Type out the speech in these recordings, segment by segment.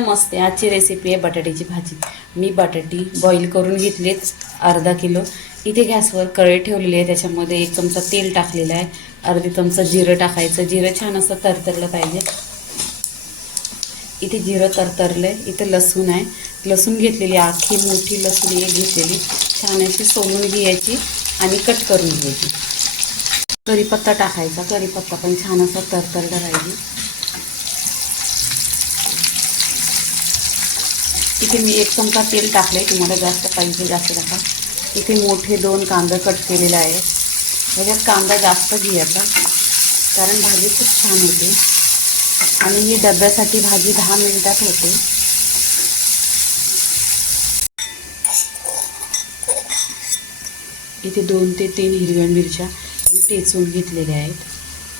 नमस्ते, आजची रेसिपी आहे बटाट्याची भाजी। मी बटाटी बॉईल करून घेतलेत अर्धा किलो। इथे गॅसवर कढई ठेवलेली आहे, त्याच्यामध्ये 1 चमचा तेल टाकलेलं आहे, अर्धी चमचा जिरं टाकायचं। जिरं छान असं तरतरलं पाहिजे। इथे जिरं तरतरलंय। इथे लसूण आहे, लसूण घेतलेली आखी मोठी लसूण एक घेतलेली, छान अशी सोलून घ्यायची आणि कट करून घ्यायची। कढीपत्ता टाकायचा, कढीपत्ता पण छान असा तरतरला पाहिजे। इथे मी 1 चमचा तेल टाकले, तुम्हाला जास्त पाहिजे जास्त टाका। इथे मोठे 2 कांदा कट केलेला आहे, याच्यात कांदा जास्त घ्यायचा कारण भाजी खूप छान होते आणि ही डब्यासाठी भाजी 10 मिनिटात होते। इथे 2 ते 3 हिरव्या मिरच्या टेचून घेतलेल्या आहेत,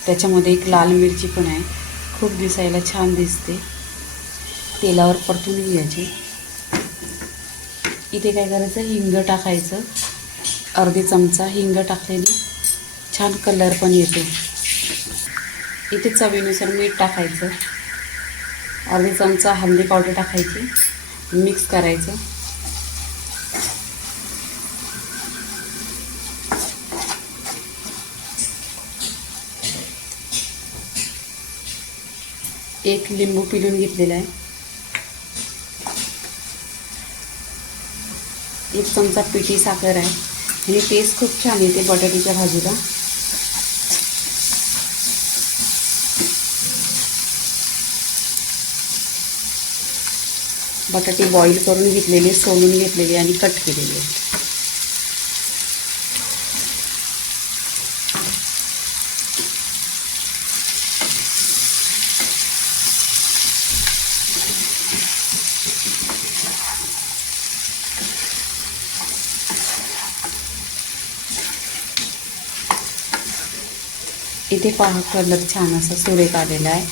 त्याच्यामध्ये 1 लाल मिरची पण आहे, खूप दिसायला छान दिसते। तेलावर परतून घ्यायची। इथे काय करायचं, हिंग टाकायचं, अर्धी चमचा हिंग टाकलेली छान कलर पण येतो। इथे चवीनुसार मीठ टाकायचं, अर्धी चमचा हळदी पावडर टाकायची, मिक्स करायचं। एक लिंबू पिळून घेतलेला आहे, 1 चमचा पिठी साखर आहे आणि टेस्ट खूप छान येते बटाट्याच्या भाजीला। बटाटे बॉईल करून घेतलेले, सोलून घेतलेले आणि कट केलेले। इथे पहा कलर छान असा सुरेख आलेला आहे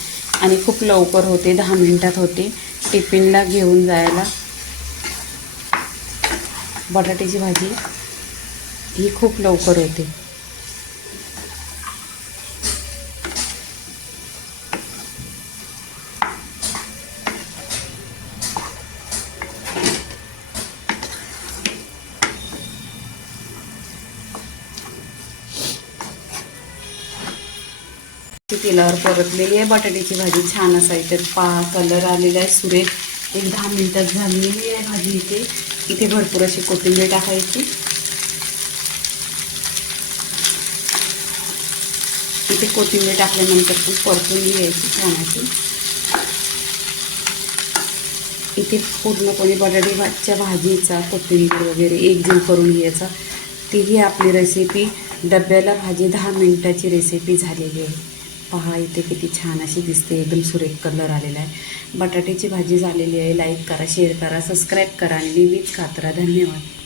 आणि खूप लवकर होते, 10 मिनिटात होते। टिफिनला घेऊन जायला बटाट्याची भाजी ही खूप लवकर होते। तेलावर परतलेली आहे बटाट्याची भाजी, छान असा इथे पहा कलर आलेला आहे सुरेख। 10 मिनिटात झालेली आहे भाजी। इथे भरपूर अशी कोथिंबीर टाकायची। इथे कोथिंबीर टाकल्यानंतर ती परतून घ्यायची छान अशी। इथे पूर्णपणे बटाट्याच्या भाजीचा कोथिंबीर वगैरे एकजीव करून घ्यायचा। तीही आपली रेसिपी डब्याला भाजी 10 मिनिटाची रेसिपी झालेली आहे। पहा इथे किती छान अशी दिसते, एकदम सुरेख कलर आलेला आहे। बटाट्याची भाजी झालेली आहे। लाईक करा, शेअर करा, सबस्क्राईब करा आणि नेहमीच खात राहा। धन्यवाद।